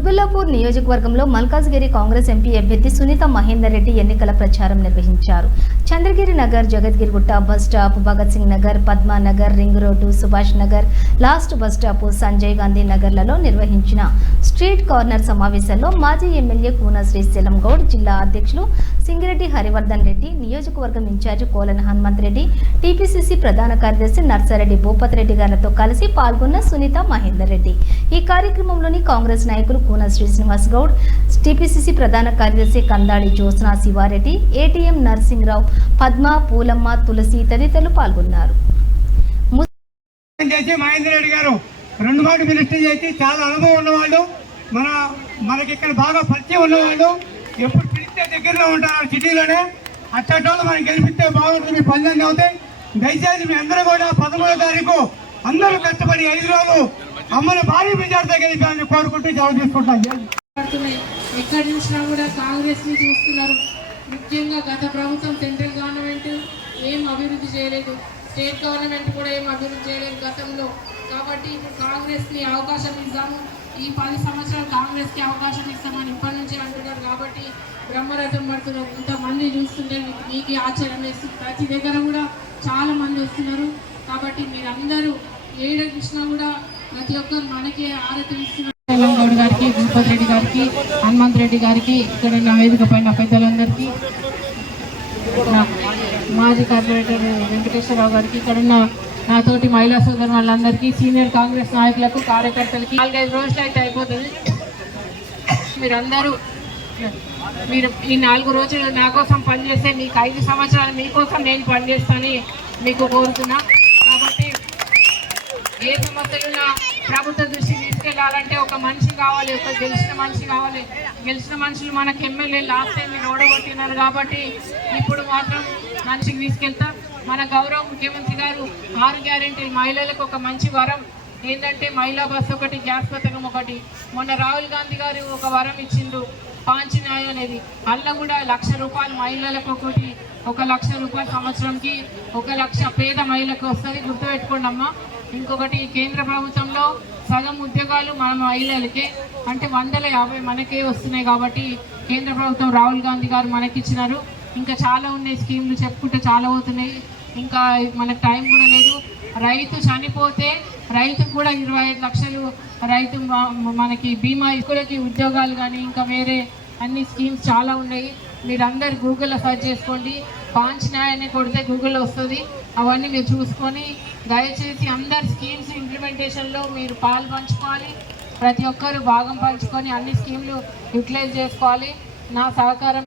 కుత్బుల్లాపూర్ నియోజకవర్గంలో మల్కాజ్గిరి కాంగ్రెస్ ఎంపీ అభ్యర్థి సునీత మహేందర్ రెడ్డి ఎన్నికల ప్రచారం నిర్వహించారు. Chandragiri Nagar Jagadgirigutta bus stop Bhagat Singh Nagar Padma Nagar ring road Subhash Nagar last bus stop Sanjay Gandhi నగర్లలో నిర్వహించిన street corner సమావేశంలో మాజీ ఎమ్మెల్యే కూన శ్రీశైలం గౌడ్ జిల్లా అధ్యక్షులు సింగిరెడ్డి హరివర్ధన్ రెడ్డి నియోజకవర్గం ఇన్ఛార్జి కోలన హనుమంత్ రెడ్డి టీపీసీసీ ప్రధాన కార్యదర్శి నర్సారెడ్డి భూపత్ రెడ్డి గారితో కలిసి పాల్గొన్న సునీత మహేందర్ రెడ్డి. ఈ కార్యక్రమంలోని కాంగ్రెస్ నాయకులు కూన శ్రీనివాస్ గౌడ్ టీపీసీసీ ప్రధాన కార్యదర్శి కందాడి జ్యోత్స్నా శివారెడ్డి ఏటీఎం నరసింహరావు పద్మ పూలమ్మ తులసి తదితరులు పాల్గొన్నారు. చేసి మహేందర్ రెడ్డి గారు రెండు మాట మినిస్టర్ చేసి చాలా అనుభవం ఉన్నవాళ్ళు. మన మనకి ఇక్కడ బాగా పరిచయం ఉన్నవాళ్ళు. ఎప్పుడు పిలిస్తే దగ్గరలో ఉంటారు సిటీలోనే. అట్టటోళ్ళు మనం గెలిపిస్తే బాగుంటుంది పనులన్నీ అవుతాయి దయచేసి మీ అందరూ కూడా పదమూడో తారీఖు అందరూ కష్టపడి ఐదు రోజులు అమ్మను భారీ మెజార్టీతో గెలిపాలని కోరుకుంటూ జవాబు తీసుకుంటాం ఎక్కడి చూసినా కూడా కాంగ్రెస్ని చూస్తున్నారు. ముఖ్యంగా గత ప్రభుత్వం సెంట్రల్ గవర్నమెంట్ ఏం అభివృద్ధి చేయలేదు. స్టేట్ గవర్నమెంట్ కూడా ఏం అభివృద్ధి చేయలేదు గతంలో. కాబట్టి ఇప్పుడు కాంగ్రెస్ని అవకాశం ఇద్దాము. ఈ పది సంవత్సరాలు అవకాశం ఇస్తామని ఇప్పటి నుంచి అంటున్నారు కాబట్టి బ్రహ్మరథం పడుతున్నారు ఇంతమంది చూస్తుంటే మీకు ఆచరణ ఆశ్చర్యం వేస్తుంది. ప్రతి దగ్గర కూడా చాలా మంది వస్తున్నారు. కాబట్టి మీరందరూ ఏడ కృష్ణ కూడా ప్రతి ఒక్కరు మనకే ఆరతి ఇస్తున్నారు. గౌడ్ గారికి భూపత్ రెడ్డి గారికి హనుమంత్ రెడ్డి గారికి ఇక్కడ నా వేదిక పైన పెద్దలందరికీ మాజీ కార్పొరేటర్ వెంకటేశ్వరరావు గారికి ఇక్కడ ఉన్న నాతోటి మహిళా సోదరు వాళ్ళందరికీ సీనియర్ కాంగ్రెస్ నాయకులకు కార్యకర్తలకి నాలుగైదు రోజులు అయితే అయిపోతుంది. మీరందరూ మీరు ఈ నాలుగు రోజులు నా కోసం పనిచేస్తే మీకు ఐదు సంవత్సరాలు మీకోసం నేను పనిచేస్తానని మీకు కోరుతున్నా. కాబట్టి ఏ సమస్యలున్నా ప్రభుత్వ దృష్టి తీసుకెళ్ళాలంటే ఒక మనిషి కావాలి ఒక గెలిచిన మనిషి కావాలి. గెలిచిన మనుషులు మనకు ఎమ్మెల్యే లాస్ట్ టైం మీరు ఓడగొట్టినారు కాబట్టి ఇప్పుడు మాత్రం మనిషికి తీసుకెళ్తా. మన గౌరవ ముఖ్యమంత్రి గారు ఆరు గ్యారెంటీ మహిళలకు ఒక మంచి వరం ఏంటంటే మహిళా బస్సు ఒకటి గ్యాస్ పథకం ఒకటి. మొన్న రాహుల్ గాంధీ గారు ఒక వరం ఇచ్చిండ్రు పాంచి న్యాయం అనేది. అల్ల కూడా లక్ష రూపాయలు మహిళలకు ఒకటి ఒక లక్ష రూపాయల సంవత్సరంకి ఒక లక్ష పేద మహిళకు వస్తుంది. గుర్తుపెట్టుకోండి అమ్మా. ఇంకొకటి కేంద్ర ప్రభుత్వంలో సగం ఉద్యోగాలు మన మహిళలకే అంటే వందల యాభై మనకే వస్తున్నాయి కాబట్టి కేంద్ర ప్రభుత్వం రాహుల్ గాంధీ గారు మనకిచ్చినారు. ఇంకా చాలా ఉన్నాయి స్కీమ్లు చెప్పుకుంటే చాలా అవుతున్నాయి ఇంకా మనకు టైం కూడా లేదు. రైతు చనిపోతే రైతుకు కూడా ఇరవై ఐదు లక్షలు రైతు మనకి బీమా ఇకులకి ఉద్యోగాలు కానీ ఇంకా వేరే అన్ని స్కీమ్స్ చాలా ఉన్నాయి. మీరందరు గూగుల్లో సెర్చ్ చేసుకోండి. పాంచ్ అని కొడితే గూగుల్లో వస్తుంది. అవన్నీ మీరు చూసుకొని దయచేసి అందరు స్కీమ్స్ ఇంప్లిమెంటేషన్లో మీరు పాలు పంచుకోవాలి. ప్రతి ఒక్కరు భాగం పంచుకొని అన్ని స్కీమ్లు యూటిలైజ్ చేసుకోవాలి. నా సహకారం